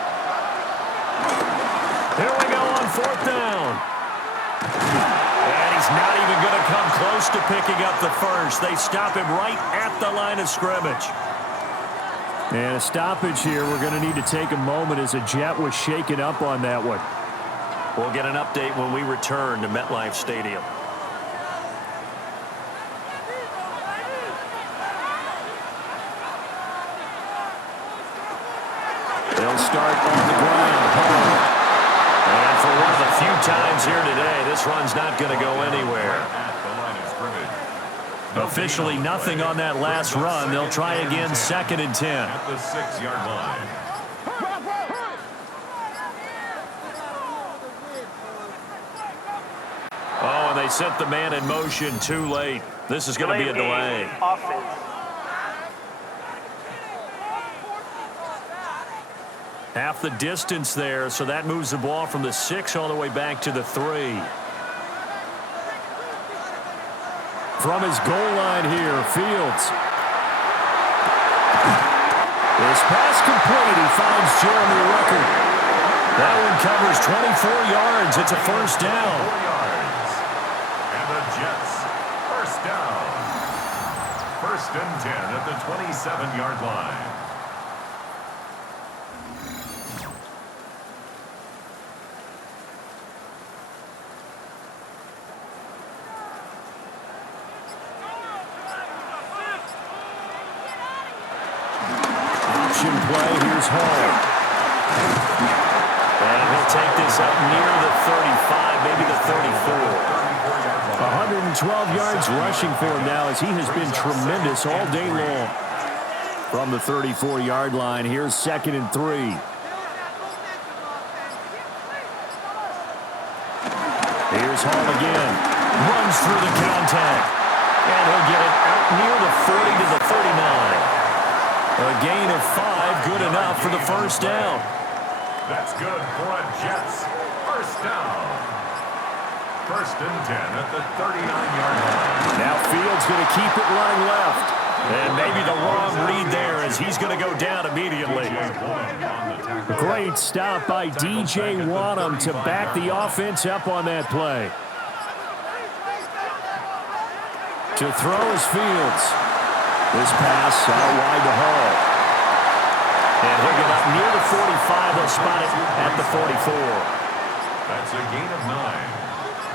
Here we go on 4th down. And he's not even going to come close to picking up the first. They stop him right at the line of scrimmage. And a stoppage here. We're going to need to take a moment as a Jet was shaken up on that one. We'll get an update when we return to MetLife Stadium. They'll start on the ground. And for one of the few times here today, this run's not going to go anywhere. Officially nothing on that last run. They'll try again 2nd and 10. At the 6-yard line. Oh, and they sent the man in motion too late. This is going to be a delay. Offense. Half the distance there, so that moves the ball from the 6 all the way back to the 3. From his goal line here, Fields. This pass complete. He finds Jeremy Rucker. That one covers 24 yards. It's a first down. 4 yards. And the Jets, first down. First and 10 at the 27-yard line. Play. Here's Hall. And he'll take this up near the 35, maybe the 34. 112 yards rushing for him now as he has been tremendous all day long. From the 34-yard line, here's 2nd and 3. Here's Hall again. Runs through the contact. And he'll get it out near the 40 to the 39. A gain of 5, good enough for the first down. That's good for a Jets first down. First and 10 at the 39-yard line. Now Fields going to keep it running left. And maybe the wrong read there as he's going to go down immediately. Great stop by D.J. Wanham to back the offense up on that play. To throw is Fields. This pass out wide to Hall. And he'll get up near the 45. They'll spot it at the 44. That's a gain of 9.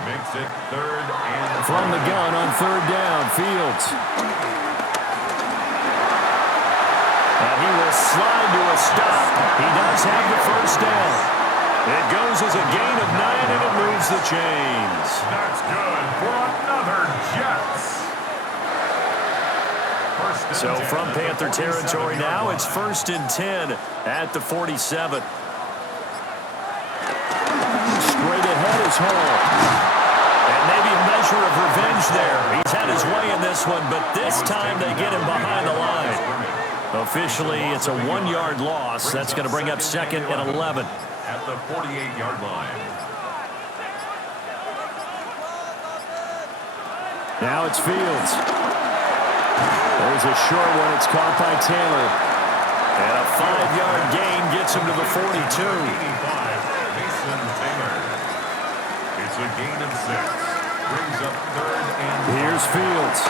Makes it 3rd and 5. From the gun on 3rd down, Fields. And he will slide to a stop. He does have the first down. It goes as a gain of 9, and it moves the chains. That's good for another Jets. So from Panther territory now, it's 1st and 10 at the 47. Straight ahead is Hall. And maybe a measure of revenge there. He's had his way in this one, but this time they get him behind the line. Officially, it's a 1-yard loss. That's going to bring up 2nd and 11. At the 48-yard line. Now it's Fields. There's a short one. It's caught by Taylor. And a 5-yard gain gets him to the 42. 85, Mason Taylor. It's a gain of 6. Brings up 3rd and 5. Here's Fields.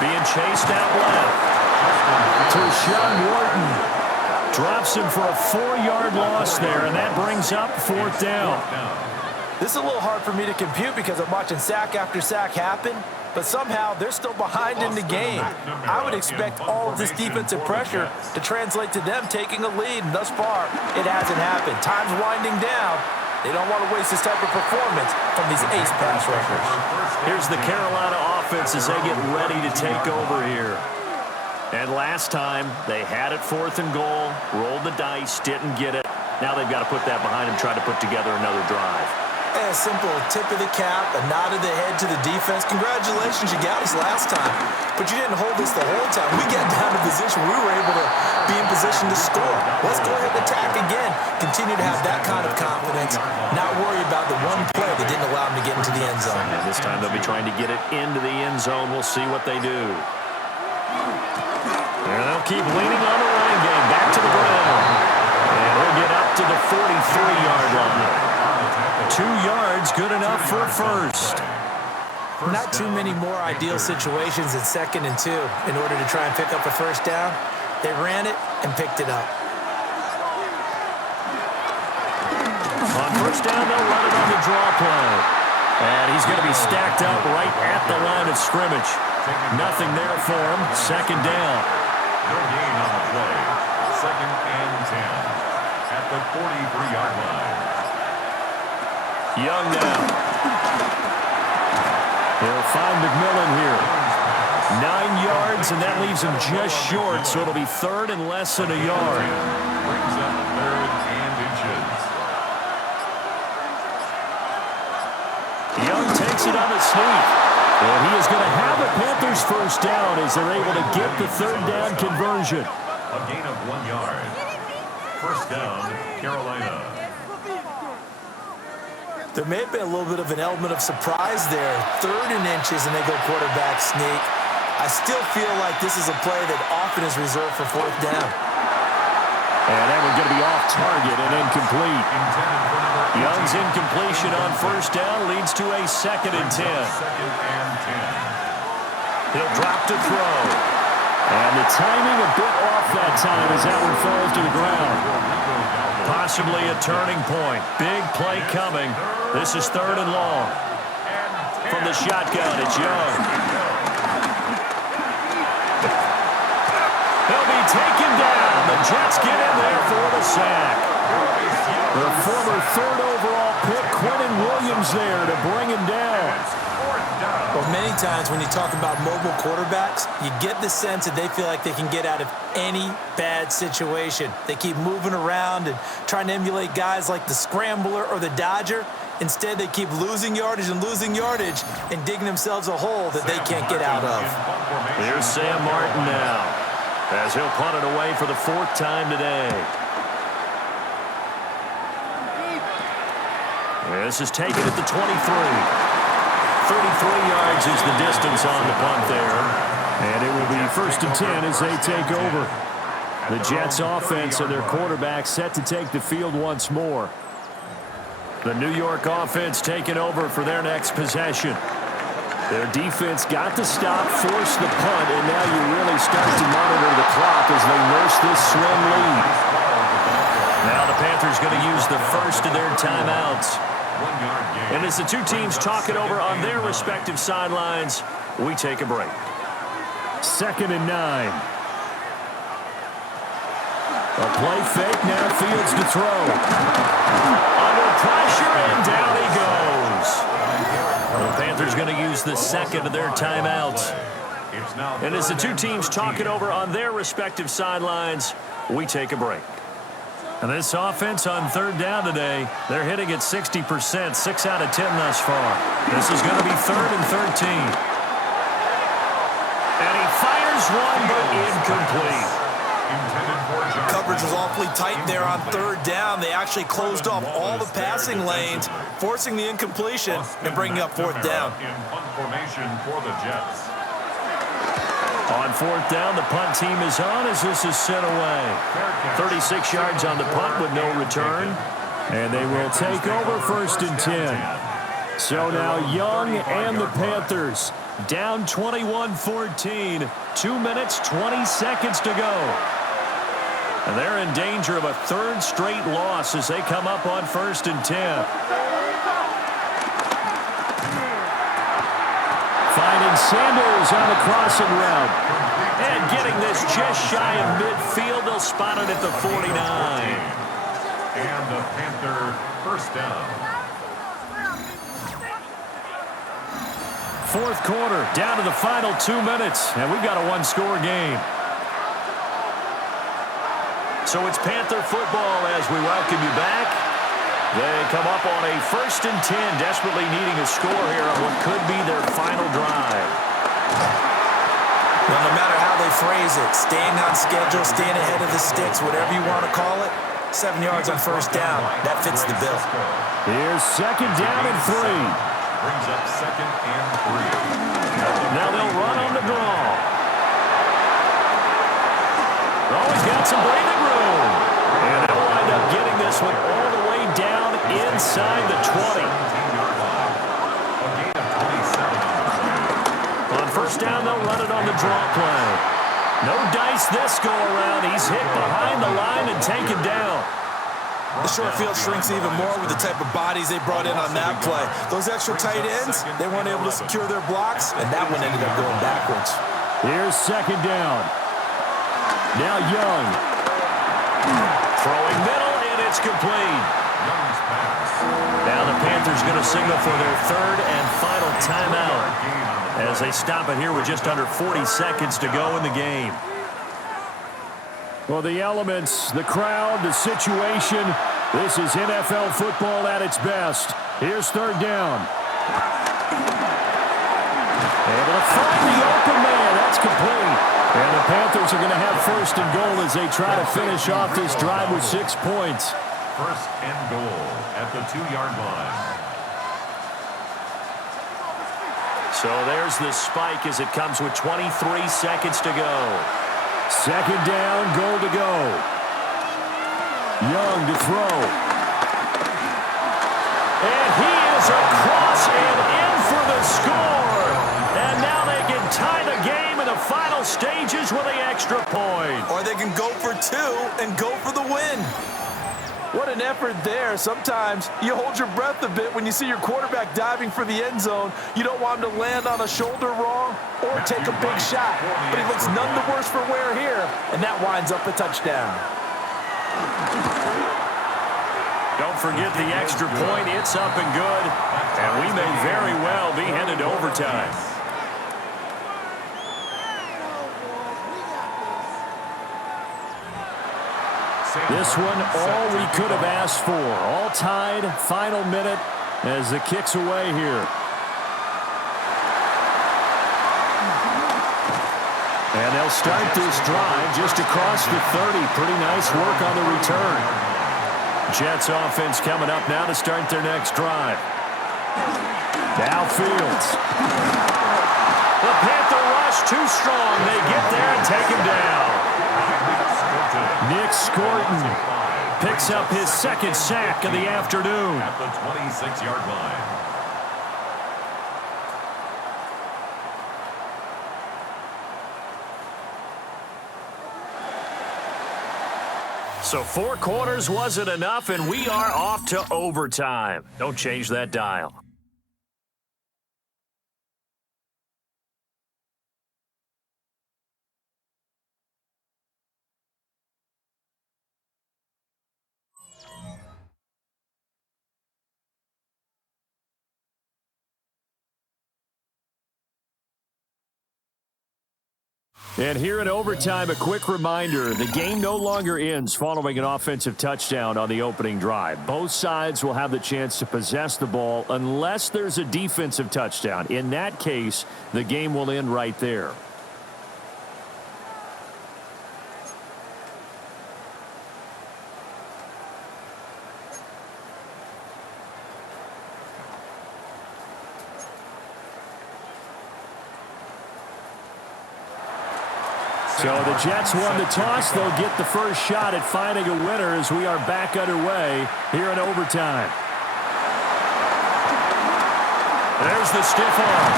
Being chased out left. To Sean Wharton. Drops him for a 4-yard loss there, and that brings up 4th down. This is a little hard for me to compute because I'm watching sack after sack happen, but somehow they're still behind in the game. I would expect all of this defensive pressure to translate to them taking a lead, and thus far, it hasn't happened. Time's winding down. They don't want to waste this type of performance from these ace pass rushers. Here's the Carolina offense as they get ready to take over here. And last time, they had it 4th and goal, rolled the dice, didn't get it. Now they've got to put that behind them, try to put together another drive. A simple tip of the cap, a nod of the head to the defense. Congratulations, you got us last time. But you didn't hold us the whole time. We got down to position. We were able to be in position to score. Let's go ahead and attack again. Continue to have that kind of confidence. Not worry about the one play that didn't allow them to get into the end zone. And this time they'll be trying to get it into the end zone. We'll see what they do. And they'll keep leaning on the running game. Back to the ground. And he'll get up to the 43-yard line. 2 yards, good enough for a first. Not too many more ideal situations in 2nd and 2 in order to try and pick up a first down. They ran it and picked it up. On first down, they'll run it on the draw play. And he's going to be stacked up right at the line of scrimmage. Nothing there for him. 2nd down. No gain on the play. 2nd and 10 at the 43-yard line. Young now. He'll find McMillan here. 9 yards, and that leaves him just short, so it'll be 3rd and less than a yard. Brings up 3rd and inches. Young takes it on the sneak. And he is going to have a Panthers first down as they're able to get the 3rd down conversion. A gain of 1 yard. first down, Carolina. There may have been a little bit of an element of surprise there. 3rd and inches, and they go quarterback sneak. I still feel like this is a play that often is reserved for 4th down. And that one's going to be off target and incomplete. Young's incompletion on first down leads to a 2nd and 10. He'll drop to throw. And the timing a bit off that time as that one falls to the ground. Possibly a turning point. Big play coming. This is 3rd and long. From the shotgun, it's Young. He'll be taken down. The Jets get in there for the sack. The former 3rd overall pick, Quentin Williams, there to bring him down. Well, many times when you talk about mobile quarterbacks, you get the sense that they feel like they can get out of any bad situation. They keep moving around and trying to emulate guys like the Scrambler or the Dodger. Instead, they keep losing yardage and digging themselves a hole that they can't get out of. Here's Sam Martin now, as he'll punt it away for the 4th time today. This is taken at the 23. 33 yards is the distance on the punt there. And it will be 1st and 10 as they take over. The Jets offense and their quarterback set to take the field once more. The New York offense taking over for their next possession. Their defense got the stop, forced the punt, and now you really start to monitor the clock as they nurse this slim lead. Now the Panthers going to use the first of their timeouts. And as the two teams talk it over on their respective sidelines, we take a break. 2nd and 9. A play fake, now Fields to throw. Under pressure, and down he goes. The Panthers going to use the 2nd of their timeouts. And as the two teams talk it over on their respective sidelines, we take a break. And this offense on 3rd down today, they're hitting at 60%, 6 out of 10 thus far. This is going to be 3rd and 13. And he fires one, but incomplete. Coverage was awfully tight there on 3rd down. They actually closed off all the passing lanes, forcing the incompletion and bringing up 4th down. In punt formation for the Jets. On 4th down, the punt team is on as this is sent away. 36 yards on the punt with no return. And they will take over 1st and 10. So now Young and the Panthers down 21-14. 2 minutes, 20 seconds to go. And they're in danger of a 3rd straight loss as they come up on 1st and 10. Finding Sanders on the crossing route. And getting this just shy of midfield. They'll spot it at the 49. And the Panther 1st down. 4th quarter, down to the final 2 minutes. And we've got a 1-score game. So it's Panther football as we welcome you back. They come up on a 1st and 10, desperately needing a score here on what could be their final drive. Well, no matter how they phrase it, staying on schedule, staying ahead of the sticks, whatever you want to call it, 7 yards on 1st down, that fits the bill. Here's 2nd down and 3. Brings up 2nd and 3. Now they'll run on the draw. Always got some breathing room. And they'll wind up getting this one all the way down inside the 20. On 1st down, they'll run it on the draw play. No dice this go-around. He's hit behind the line and taken down. The short field shrinks even more with the type of bodies they brought in on that play. Those extra tight ends, they weren't able to secure their blocks, and that one ended up going backwards. Here's 2nd down. Now Young. Throwing middle, and it's complete. Now the Panthers going to signal for their 3rd and final timeout as they stop it here with just under 40 seconds to go in the game. Well, the elements, the crowd, the situation, this is NFL football at its best. Here's 3rd down. Able to find the open man. That's That's complete. And the Panthers are going to have first and goal as they try to finish off this drive with 6 points. First and goal at the 2-yard line. So there's the spike as it comes with 23 seconds to go. Second down, goal to go. Young to throw. And he is across and in for the score. And now they can tie the game in the final stages with the extra point. Or they can go for 2 and go for the win. What an effort there. Sometimes you hold your breath a bit when you see your quarterback diving for the end zone. You don't want him to land on a shoulder wrong or take a big shot. But he looks none the worse for wear here, and that winds up a touchdown. Don't forget the extra point. It's up and good. And we may very well be headed to overtime. This one, all we could have asked for. All tied, final minute as the kick's away here. And they'll start this drive just across the 30. Pretty nice work on the return. Jets offense coming up now to start their next drive. Now Fields. The Panther rush too strong. They get there and take him down. Nick Scorton picks up his second sack of the afternoon. At the 26-yard line. So 4 quarters wasn't enough, and we are off to overtime. Don't change that dial. And here in overtime, a quick reminder, the game no longer ends following an offensive touchdown on the opening drive. Both sides will have the chance to possess the ball unless there's a defensive touchdown. In that case, the game will end right there. So the Jets won the toss. They'll get the first shot at finding a winner as we are back underway here in overtime. There's the stiff arm.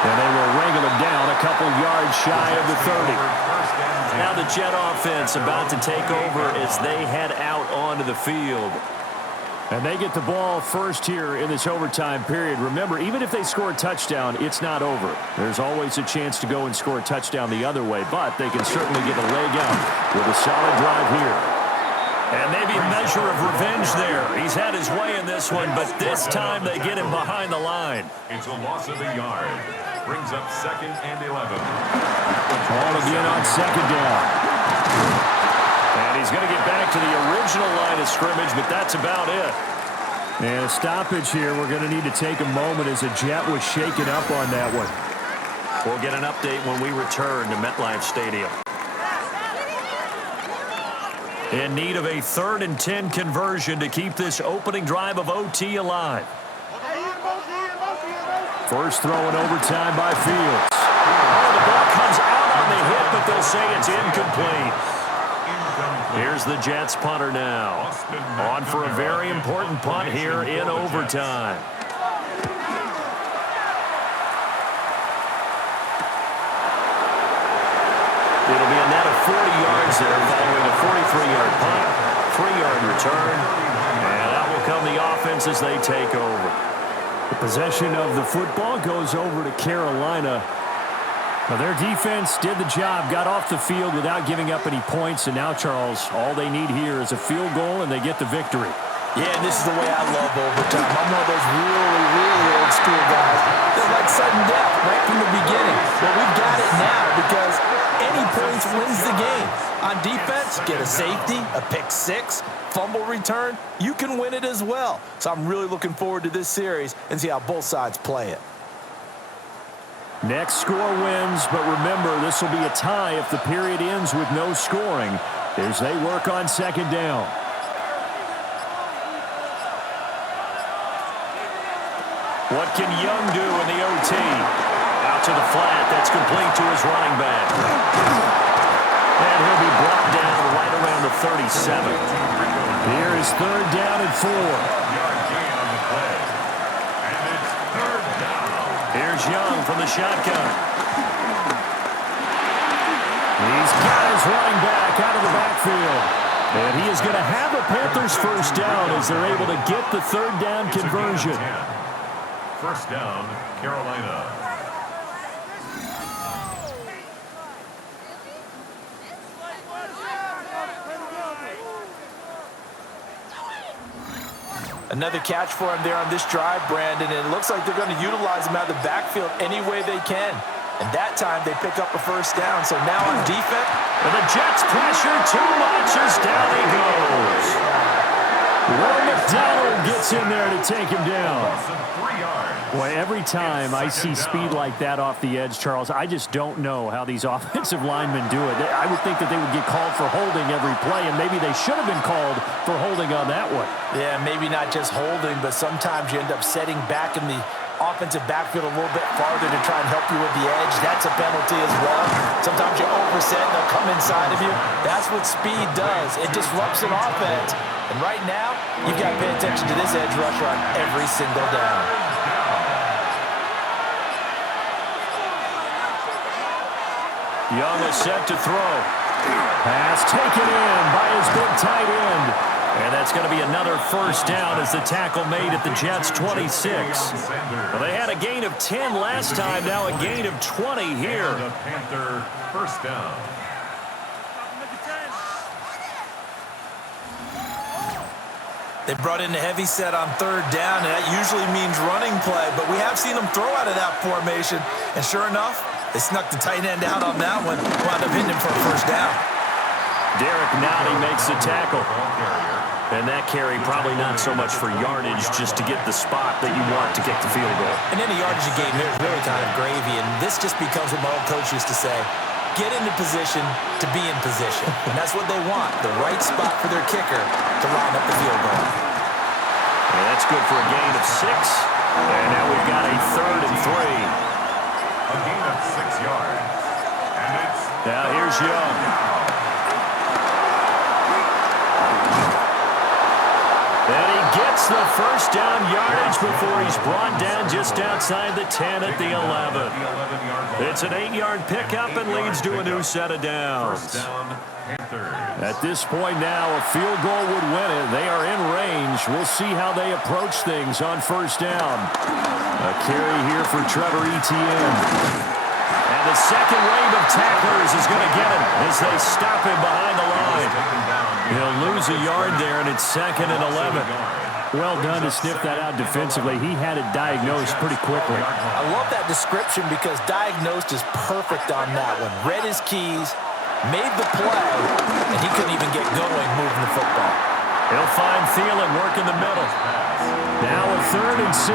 And they will wrangle him down a couple yards shy of the 30. Now the Jet offense about to take over as they head out onto the field. And they get the ball first here in this overtime period. Remember, even if they score a touchdown, it's not over. There's always a chance to go and score a touchdown the other way, but they can certainly get a leg out with a solid drive here. And maybe a measure of revenge there. He's had his way in this one, but this time they get him behind the line. It's a loss of a yard. Brings up 2nd and 11. Ball again on second down. And he's going to get back to the original line of scrimmage, but that's about it. And a stoppage here. We're going to need to take a moment as a Jet was shaken up on that one. We'll get an update when we return to MetLife Stadium. In need of a 3rd and 10 conversion to keep this opening drive of OT alive. First throw in overtime by Fields. Oh, the ball comes out on the hit, but they'll say it's incomplete. Here's the Jets punter now. On for a very important punt here in overtime. It'll be a net of 40 yards there following a 43-yard punt, 3-yard return, and that will come the offense as they take over. The possession of the football goes over to Carolina. Well, their defense did the job, got off the field without giving up any points, and now, Charles, all they need here is a field goal, and they get the victory. Yeah, and this is the way I love overtime. I'm one of those really, really old school guys. They're like sudden death right from the beginning. But we've got it now because any points wins the game. On defense, get a safety, a pick six, fumble return, you can win it as well. So I'm really looking forward to this series and see how both sides play it. Next score wins, but remember, this will be a tie if the period ends with no scoring as they work on second down. What can Young do in the OT? Out to the flat. That's complete to his running back. And he'll be brought down right around the 37. Here is third down and 4. Here's Young from the shotgun. He's got his running back out of the backfield. And he is going to have a Panthers first down as they're able to get the third down conversion. First down, Carolina. Another catch for him there on this drive, Brandon, and it looks like they're going to utilize him out of the backfield any way they can. And that time they pick up a first down. So now on defense, and the Jets pressure too much as down he goes. Will McDonald gets in there to take him down. Boy, every time I see speed like that off the edge, Charles, I just don't know how these offensive linemen do it. I would think that they would get called for holding every play, and maybe they should have been called for holding on that one. Yeah, maybe not just holding, but sometimes you end up setting back in the offensive backfield a little bit farther to try and help you with the edge. That's a penalty as well. Sometimes you overset and they'll come inside of you. That's what speed does. It disrupts an offense. And right now, you've got to pay attention to this edge rusher on every single down. Young is set to throw. Pass taken in by his big tight end. And that's going to be another first down as the tackle made at the Jets' 26. Well, they had a gain of 10 last time, now a gain of 20 here. The Panther first down. They brought in a heavy set on third down, and that usually means running play, but we have seen them throw out of that formation, and sure enough, they snuck the tight end out on that one, wound up hitting him for a first down. Derek Nowdy makes the tackle. And that carry probably not so much for yardage, just to get the spot that you want to get the field goal. And any yardage you gain here is really kind of gravy, and this just becomes what my old coach used to say, get into position to be in position. And that's what they want, the right spot for their kicker to line up the field goal. And that's good for a gain of 6. And now we've got a 3rd and 3. A gain of 6 yards. And it's now here's Young. And he gets the first down yardage before he's brought down just outside the 10 at the 11. It's an 8-yard pickup and leads to a new set of downs. first down, Panthers. At this point now, a field goal would win it. They are in range. We'll see how they approach things on first down. A carry here for Trevor Etienne. And the second wave of tacklers is going to get him as they stop him behind the line. He'll lose a yard there, and it's 2nd and 11. Well done to sniff that out defensively. He had it diagnosed pretty quickly. I love that description because diagnosed is perfect on that one. Read his keys, made the play, and he couldn't even get going moving the football. He'll find Thielen working the middle. Now a 3rd and 6.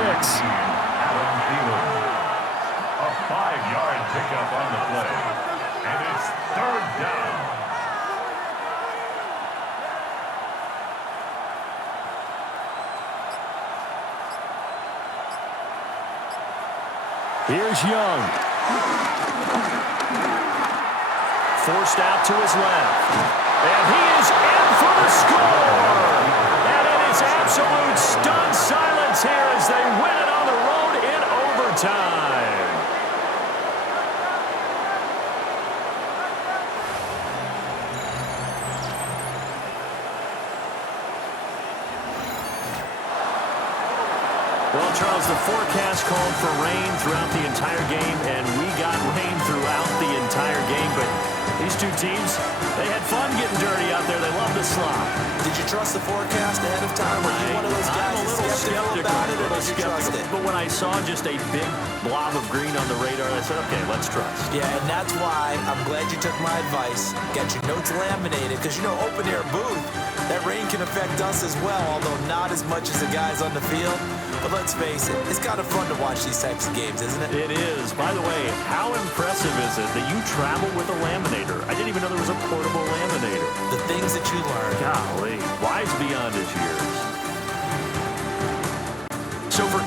A 5-yard pickup on the play. And it's 3rd down. Here's Young. Forced out to his left. And he is in for the score. And it is absolute stunned silence here as they win it on the road in overtime. Well, Charles, the forecast called for rain throughout the entire game, and we got rain throughout the entire game. But these two teams, they had fun getting dirty out there. They love the slop. Did you trust the forecast ahead of time? Were you one of those guys I'm a little skeptical about it, or did you trust it? But when I saw just a big blob of green on the radar, I said, okay, let's trust. Yeah, and that's why I'm glad you took my advice. Got your notes laminated, because, you know, open-air booth, That rain can affect us as well, although not as much as the guys on the field. But let's face it, it's kind of fun to watch these types of games, isn't it? It is. By the way, how impressive is it that you travel with a laminator? I didn't even know there was a portable laminator. The things that you learn. Golly, wise beyond his years. So for